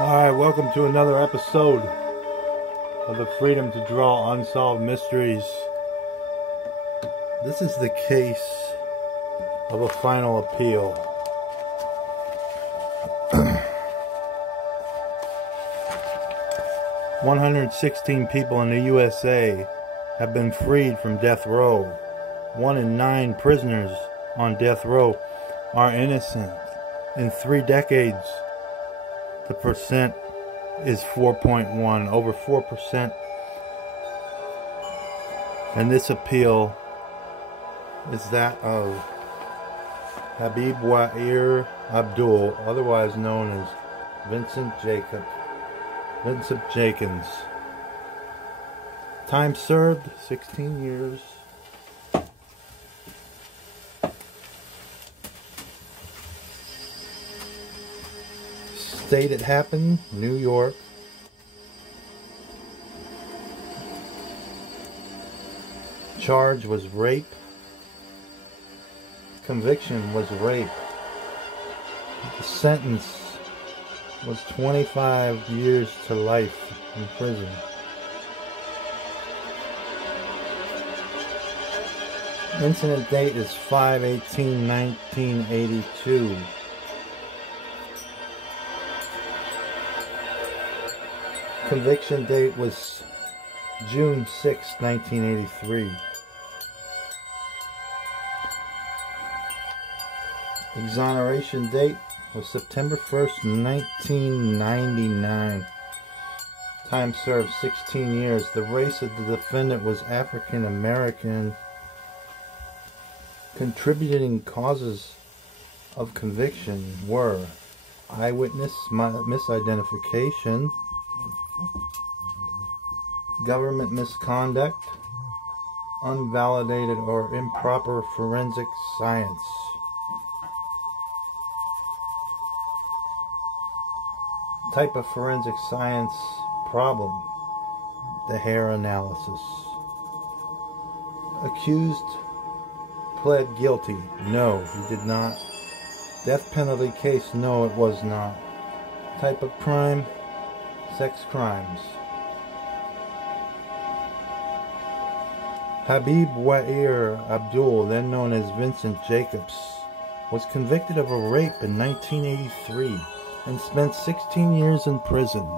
Alright, welcome to another episode of the Freedom to Draw Unsolved Mysteries. This is the case of a final appeal. "116 people in the USA have been freed from death row. 1 in 9 prisoners on death row are innocent. In 3 decades, the percent is 4.1, over 4%. And this appeal is that of Habib Wahir Abdal, otherwise known as Vincent Jenkins. Time served, 16 years. State it happened, New York. Charge was rape. Conviction was rape. The sentence was 25 years to life in prison. Incident date is 5/18/1982. Conviction date was June 6, 1983. Exoneration date was September 1st, 1999. Time served 16 years. The race of the defendant was African American. Contributing causes of conviction were eyewitness misidentification, government misconduct, unvalidated or improper forensic science. Type of forensic science problem: the hair analysis. Accused pled guilty. No, he did not. Death penalty case: no, it was not. Type of crime: sex crimes. Habib Wahir Abdal, then known as Vincent Jenkins, was convicted of a rape in 1983 and spent 16 years in prison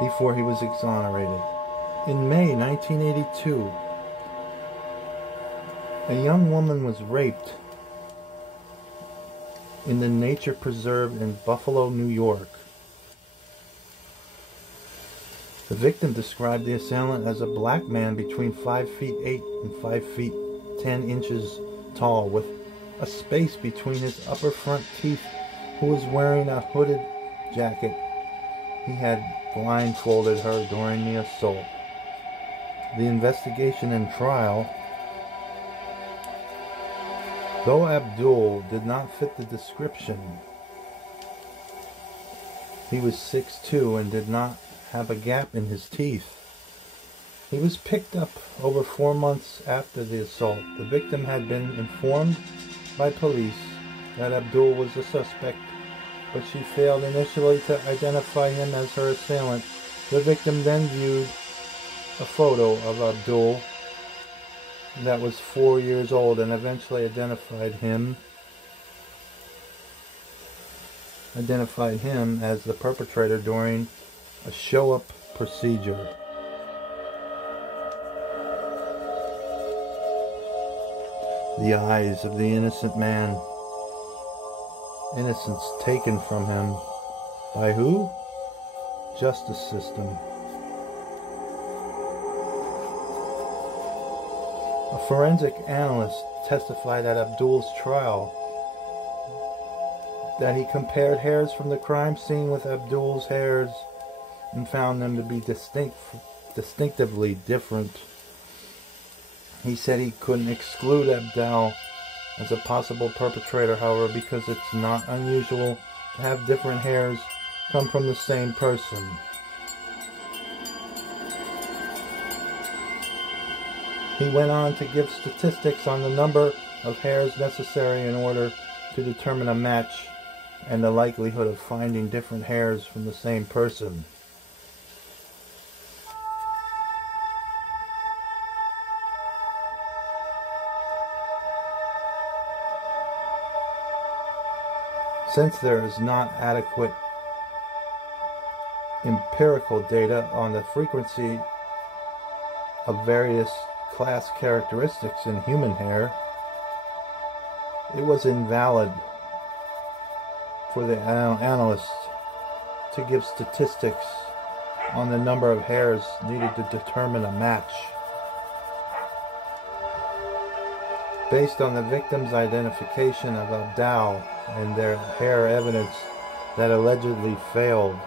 before he was exonerated. In May 1982, a young woman was raped in the nature preserve in Buffalo, New York. The victim described the assailant as a black man between 5'8" and 5'10" tall, with a space between his upper front teeth, who was wearing a hooded jacket. He had blindfolded her during the assault. The investigation and trial: though Abdul did not fit the description, he was 6'2" and did not have a gap in his teeth. He was picked up over 4 months after the assault. The victim had been informed by police that Abdul was the suspect, but she failed initially to identify him as her assailant. The victim then viewed a photo of Abdul that was 4 years old and eventually identified him as the perpetrator during a show-up procedure. The eyes of the innocent man. Innocence taken from him. By who? Justice system. A forensic analyst testified at Abdul's trial that he compared hairs from the crime scene with Abdul's hairs and found them to be distinctively different. He said he couldn't exclude Abdal as a possible perpetrator, however, because it's not unusual to have different hairs come from the same person. He went on to give statistics on the number of hairs necessary in order to determine a match and the likelihood of finding different hairs from the same person. Since there is not adequate empirical data on the frequency of various class characteristics in human hair, it was invalid for the analysts to give statistics on the number of hairs needed to determine a match. Based on the victim's identification of Abdal and their hair evidence that allegedly failed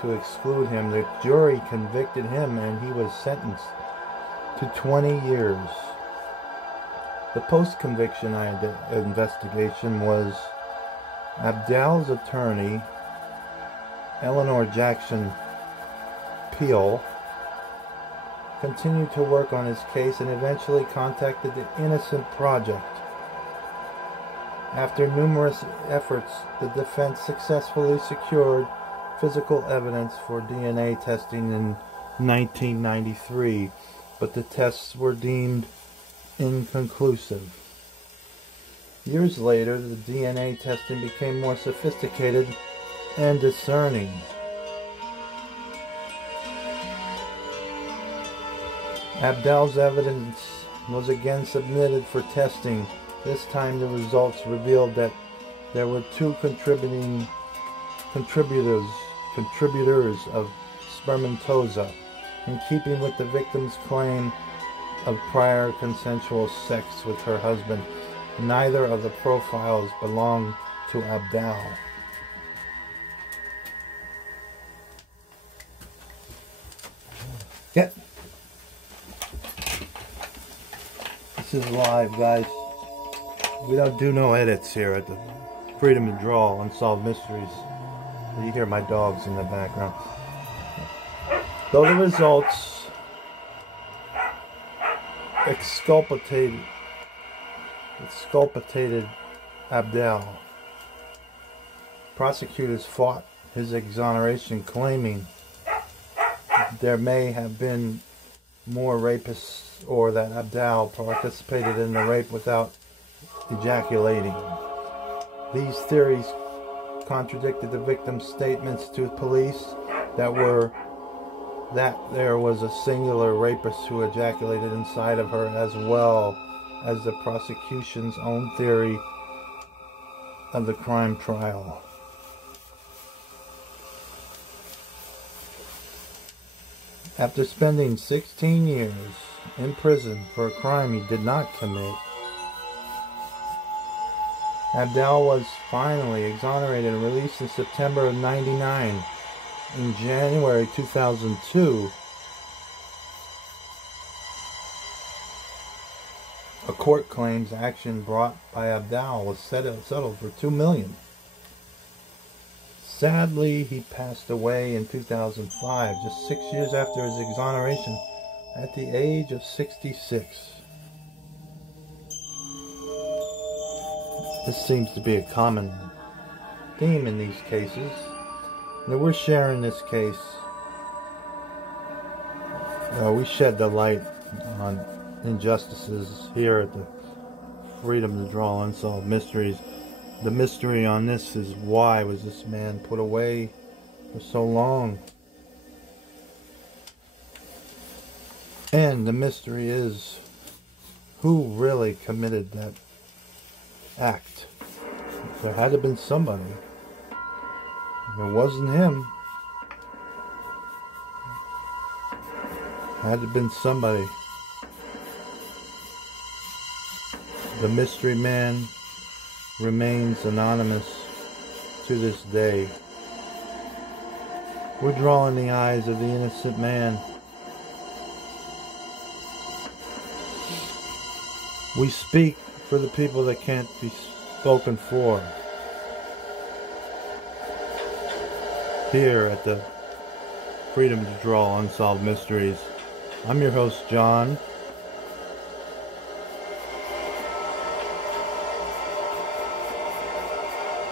to exclude him, the jury convicted him and he was sentenced to 20 years. The post-conviction investigation was Abdal's attorney, Eleanor Jackson Peel, continued to work on his case and eventually contacted the Innocent Project. After numerous efforts, the defense successfully secured physical evidence for DNA testing in 1993, but the tests were deemed inconclusive. Years later, the DNA testing became more sophisticated and discerning. Abdal's evidence was again submitted for testing. This time the results revealed that there were two contributors of spermatozoa, in keeping with the victim's claim of prior consensual sex with her husband. Neither of the profiles belonged to Abdal. Yep. This is live, guys. We don't do no edits here at the Freedom to Draw Unsolved Mysteries. You hear my dogs in the background. Though the results exculpated Abdal, prosecutors fought his exoneration, claiming there may have been more rapists or that Abdal participated in the rape without ejaculating. These theories contradicted the victim's statements to police that there was a singular rapist who ejaculated inside of her, as well as the prosecution's own theory of the crime trial. After spending 16 years in prison for a crime he did not commit, Abdal was finally exonerated and released in September of '99. In January 2002, a court claims action brought by Abdal was settled for $2 million. Sadly, he passed away in 2005, just 6 years after his exoneration, at the age of 66. This seems to be a common theme in these cases. Now we're sharing this case. We shed the light on injustices here at the Freedom to Draw Unsolved Mysteries. The mystery on this is, why was this man put away for so long? And the mystery is, who really committed that act? There had to have been somebody. If it wasn't him, had to have been somebody. The mystery man remains anonymous to this day. We're drawing the eyes of the innocent man. We speak for the people that can't be spoken for. Here at the Freedom to Draw Unsolved Mysteries. I'm your host, John.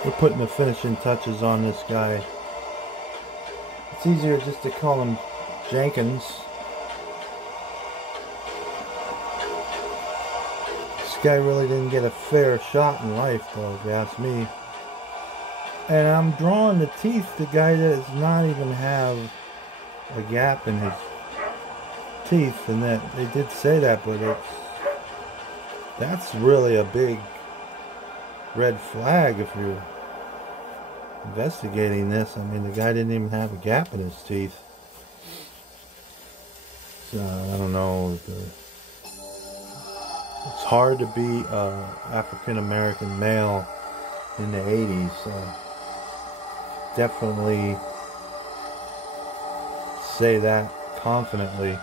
We're putting the finishing touches on this guy. It's easier just to call him Jenkins. This guy really didn't get a fair shot in life, though, if you ask me. And I'm drawing the teeth. The guy does not even have a gap in his teeth, and that they did say that, but that's really a big red flag if you're investigating this. I mean, the guy didn't even have a gap in his teeth. So I don't know. It's hard to be an African-American male in the 80s. Definitely say that confidently.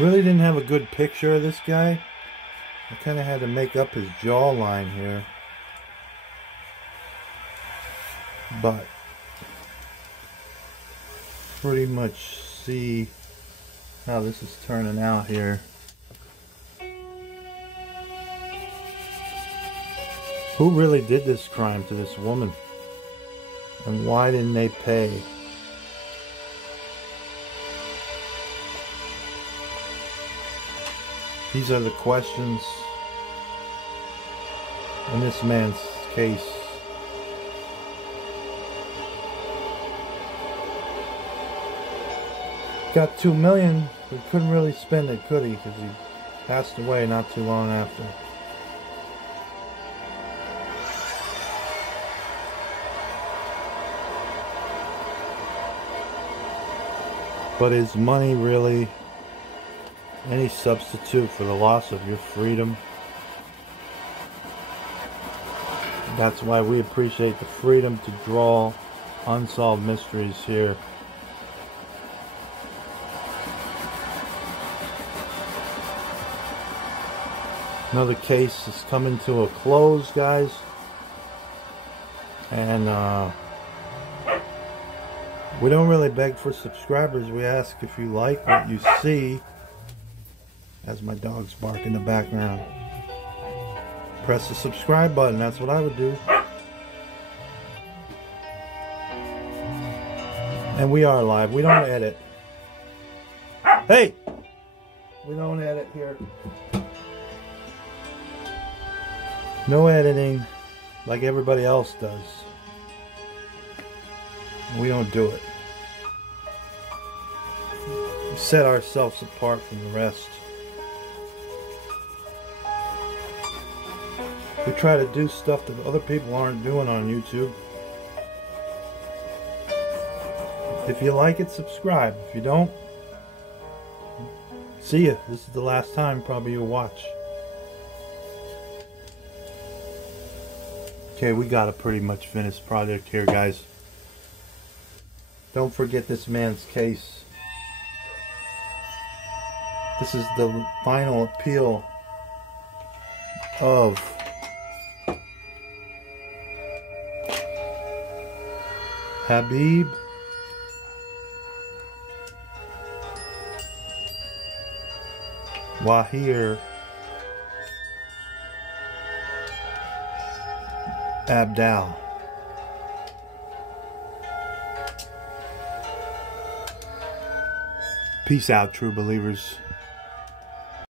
Really didn't have a good picture of this guy. I kind of had to make up his jawline here. But pretty much see how this is turning out here. Who really did this crime to this woman? And why didn't they pay? These are the questions in this man's case. Got $2 million, but couldn't really spend it, could he? Because he passed away not too long after. But is money really any substitute for the loss of your freedom? That's why we appreciate the freedom to draw unsolved mysteries here. Another case is coming to a close, guys. And we don't really beg for subscribers. We ask if you like what you see. As my dogs bark in the background. Press the subscribe button. That's what I would do. And we are live. We don't edit. Hey! We don't edit here. No editing like everybody else does. We don't do it. We set ourselves apart from the rest. We try to do stuff that other people aren't doing on YouTube. If you like it, subscribe. If you don't, see ya. This is the last time probably you'll watch. Okay, we got a pretty much finished project here, guys. Don't forget this man's case. This is the final appeal of Habib Wahir Abdal. Peace out, true believers.